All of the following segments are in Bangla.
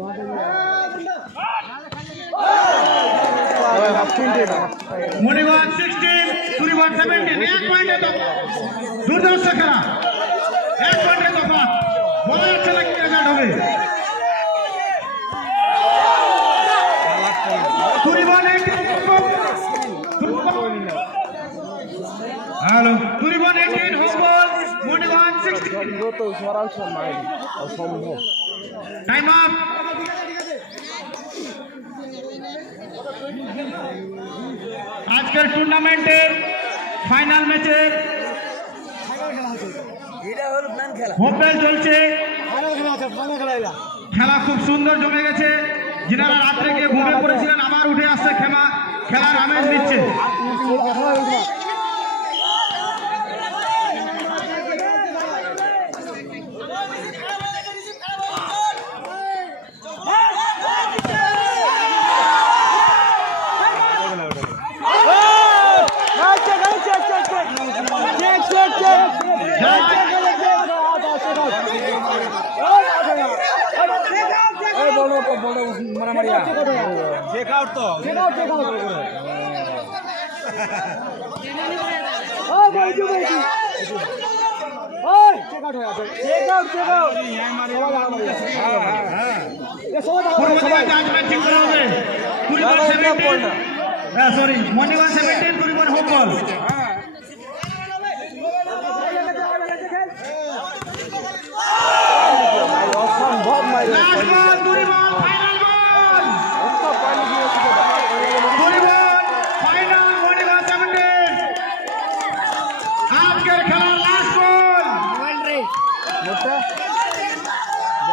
না কি রেজাল্ট হবে। Kuriganj eighteen hello Kuriganj eighteen home ball Maniganj sixteen time up আজকের টুর্নামেন্টের ফাইনাল ম্যাচের হোপেল চলছে। খেলা খুব সুন্দর জমে গেছে। যিনারা রাত্রে গিয়ে ঘুমিয়ে পড়েছিলেন আবার উঠে আসছে খেলা। খেলার আমেজ নিচ্ছে। পূর্বদিকে আজ ম্যাচ ঠিক করা হবে। Kuriganj seventeen sorry Maniganj seventeen Kuriganj home ball last ball দুই বল ফাইনাল বল দুই বল ফাইনাল মণিগঞ্জ সেভেন্টিন আজকের খেলার লাস্ট বল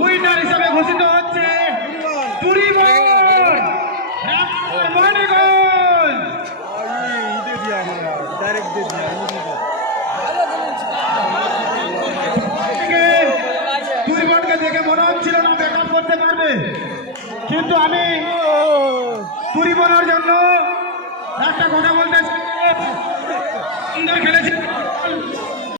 উইনার হিসেবে ঘোষিত হচ্ছে দেখে মনে হচ্ছিল না ব্যাকআপ করতে পারবে? কিন্তু আমি পরিবহনের জন্য একটা কথা